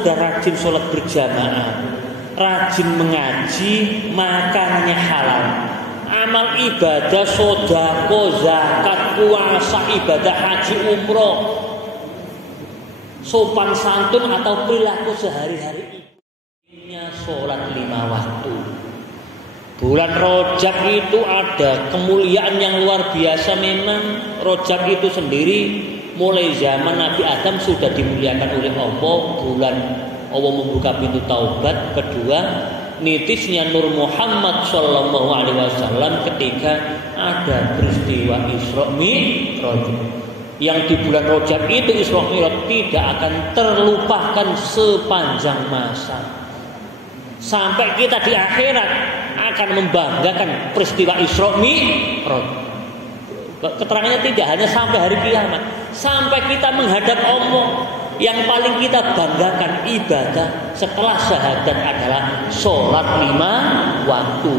sudah rajin sholat berjamaah, rajin mengaji, makanannya halal. Amal ibadah, sodako, zakat, puasa, ibadah haji, umroh, sopan santun atau perilaku sehari-hari ini sholat 5 waktu. Bulan Rajab itu ada kemuliaan yang luar biasa. Memang Rajab itu sendiri mulai zaman Nabi Adam sudah dimuliakan oleh Allah. Bulan Allah membuka pintu taubat. Kedua, nitisnya Nur Muhammad Sallallahu Alaihi Wasallam ketika ada peristiwa Isra Mi'raj. Yang di bulan Rajab itu Isra Mi'raj tidak akan terlupakan sepanjang masa. Sampai kita di akhirat akan membanggakan peristiwa Isra Mi'raj. Keterangannya tidak hanya sampai hari kiamat, sampai kita menghadap Allah. Yang paling kita banggakan ibadah setelah syahadat adalah sholat 5 waktu.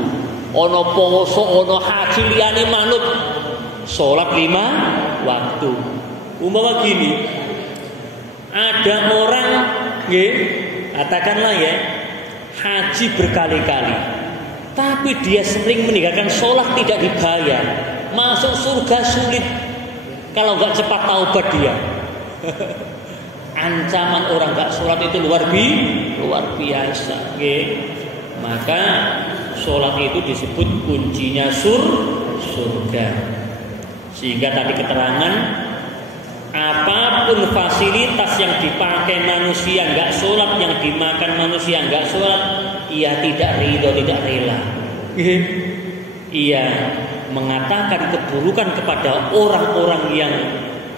Ono poso, ono haji liyane manut, sholat 5 waktu. Umpama gini, ada orang, katakanlah ya, haji berkali-kali, tapi dia sering meninggalkan sholat tidak dibayar. Masuk surga sulit kalau nggak cepat taubat dia. Ancaman orang nggak sholat itu luar biasa. Maka sholat itu disebut kuncinya surga. Sehingga tadi keterangan, apapun fasilitas yang dipakai manusia nggak sholat, yang dimakan manusia nggak sholat, ia tidak ridho, tidak rela. Ia mengatakan keburukan kepada orang-orang yang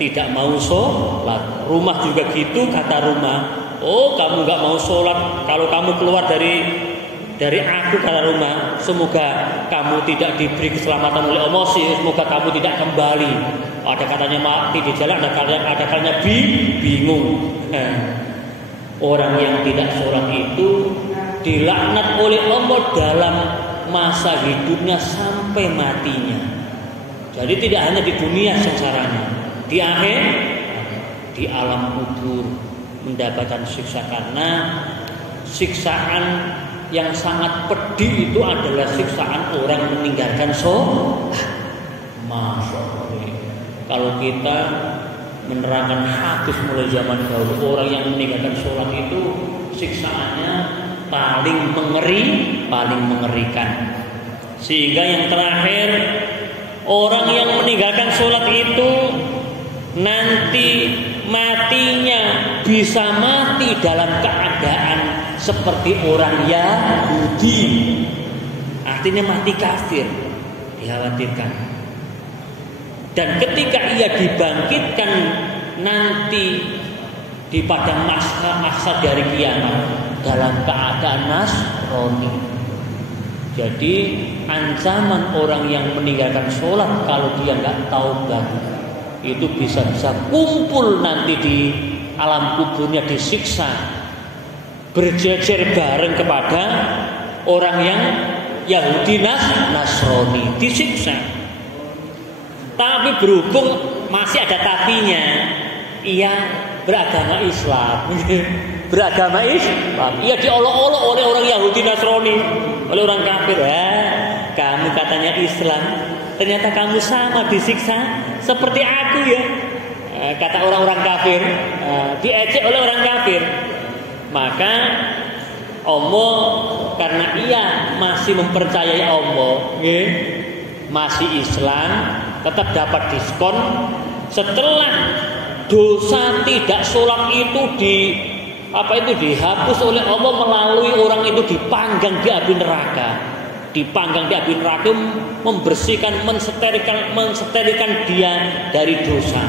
tidak mau sholat. Rumah juga gitu, kata rumah, oh kamu nggak mau sholat, kalau kamu keluar dari aku, kata rumah, semoga kamu tidak diberi keselamatan oleh Allah, semoga kamu tidak kembali. Ada katanya mati di jalan, ada katanya bingung. Orang yang tidak sholat itu dilaknat oleh Allah dalam masa hidupnya sampai matinya. Jadi tidak hanya di dunia sengsaranya, di akhir, di alam kubur mendapatkan siksa. Karena siksaan yang sangat pedih itu adalah siksaan orang meninggalkan sholat. Masya Allah. Kalau kita menerangkan hadis mulai zaman dahulu, orang yang meninggalkan sholat itu siksaannya paling mengerikan. Sehingga yang terakhir, orang yang meninggalkan sholat itu nanti matinya bisa mati dalam keadaan seperti orang Yahudi. Artinya mati kafir, dikhawatirkan. Dan ketika ia dibangkitkan nanti di padang mahsyar dari kiamat dalam keadaan Nasrani. Jadi ancaman orang yang meninggalkan sholat kalau dia nggak taubat itu bisa kumpul nanti di alam kuburnya disiksa, berjejer bareng kepada orang yang Yahudi Nasrani, disiksa. Tapi berhubung masih ada tapinya, ia beragama Islam. Beragama Islam, ia diolok-olok oleh orang Yahudi Nasrani, oleh orang kafir. Kamu katanya Islam, ternyata kamu sama disiksa seperti aku ya, kata orang-orang kafir, diejek oleh orang kafir. Maka Allah, karena ia masih mempercayai Allah, masih Islam, tetap dapat diskon. Setelah dosa tidak sholat itu dihapus oleh Allah melalui orang itu dipanggang di api neraka. Dipanggang di api neraka, membersihkan, mensterilkan dia dari dosa.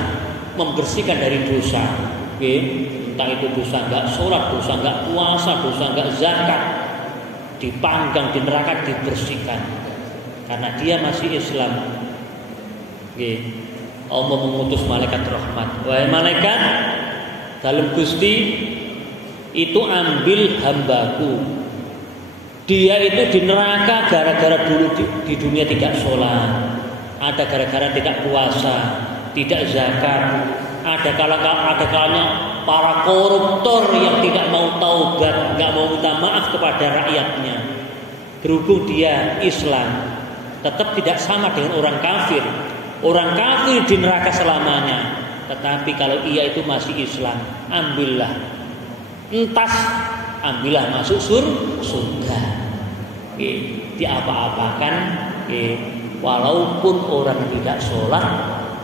membersihkan dari dosa. Oke, entah itu dosa enggak sholat, dosa enggak puasa, dosa enggak zakat, dipanggang di neraka dibersihkan karena dia masih Islam. Oke, Allah mengutus malaikat rahmat. Wahai malaikat, dalam Gusti itu ambil hambaku. Dia itu di neraka gara-gara dulu di dunia tidak sholat, ada gara-gara tidak puasa, tidak zakat, ada kalanya para koruptor yang tidak mau taubat, nggak mau minta maaf kepada rakyatnya. Berhubung dia Islam, tetap tidak sama dengan orang kafir. Orang kafir di neraka selamanya. Tetapi kalau ia itu masih Islam, ambillah, entas, ambillah masuk surga. Diapa-apakan, walaupun orang tidak sholat,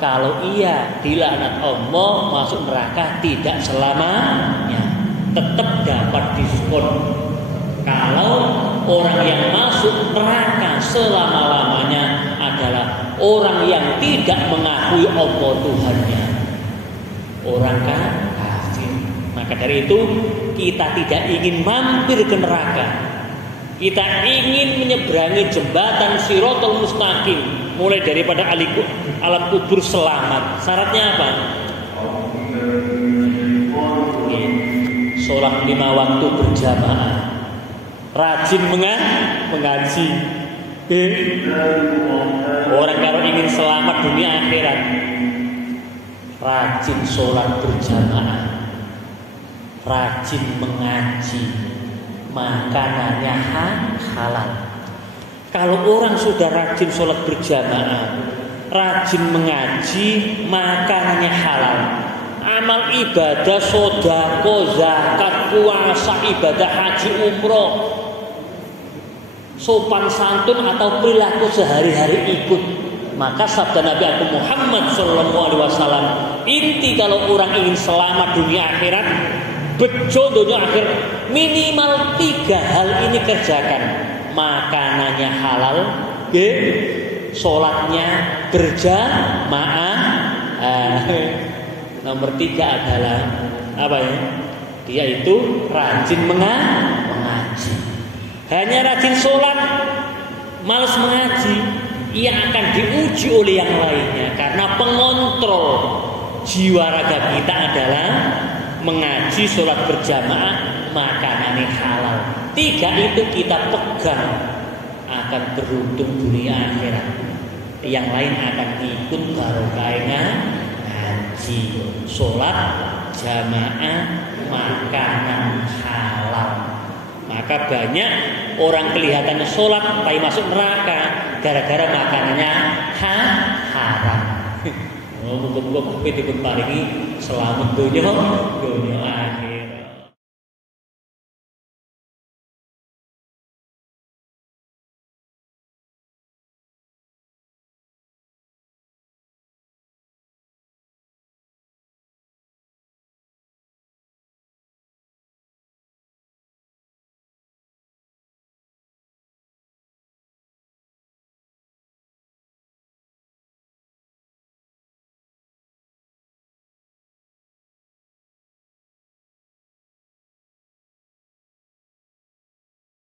kalau ia dilaknat Allah masuk neraka tidak selamanya, tetap dapat diskon. Kalau orang yang masuk neraka selama-lamanya adalah orang yang tidak mengakui Allah Tuhannya, orang kafir. Maka dari itu kita tidak ingin mampir ke neraka. Kita ingin menyeberangi jembatan Shiratal Mustaqim, mulai daripada alam kubur selamat. Syaratnya apa? Sholat 5 waktu berjamaah, rajin mengaji. Orang kalau ingin selamat dunia akhirat, rajin sholat berjamaah, rajin mengaji, makanannya halal. Kalau orang sudah rajin sholat berjamaah, rajin mengaji, makanannya halal, amal ibadah, sodako, zakat, puasa, ibadah haji, umroh, sopan santun atau perilaku sehari-hari ikut, maka sabda Nabi Agung Muhammad SAW, inti kalau orang ingin selamat dunia akhirat, bejo dunia akhir, minimal 3 hal ini kerjakan. Makanannya halal, sholatnya berjamaah, nomor 3 adalah apa ya? Dia itu rajin mengaji. Hanya rajin sholat, malas mengaji, ia akan diuji oleh yang lainnya. Karena pengontrol jiwa raga kita adalah mengaji, sholat berjamaah, makanannya halal. 3 itu kita pegang, akan beruntung dunia akhirat. Yang lain akan ikut barokahnya ngaji, sholat, jamaah, makanan halal. Maka banyak orang kelihatannya sholat tapi masuk neraka gara-gara makanannya haram. Muga-muga dipun paringi selamat dunia akhir.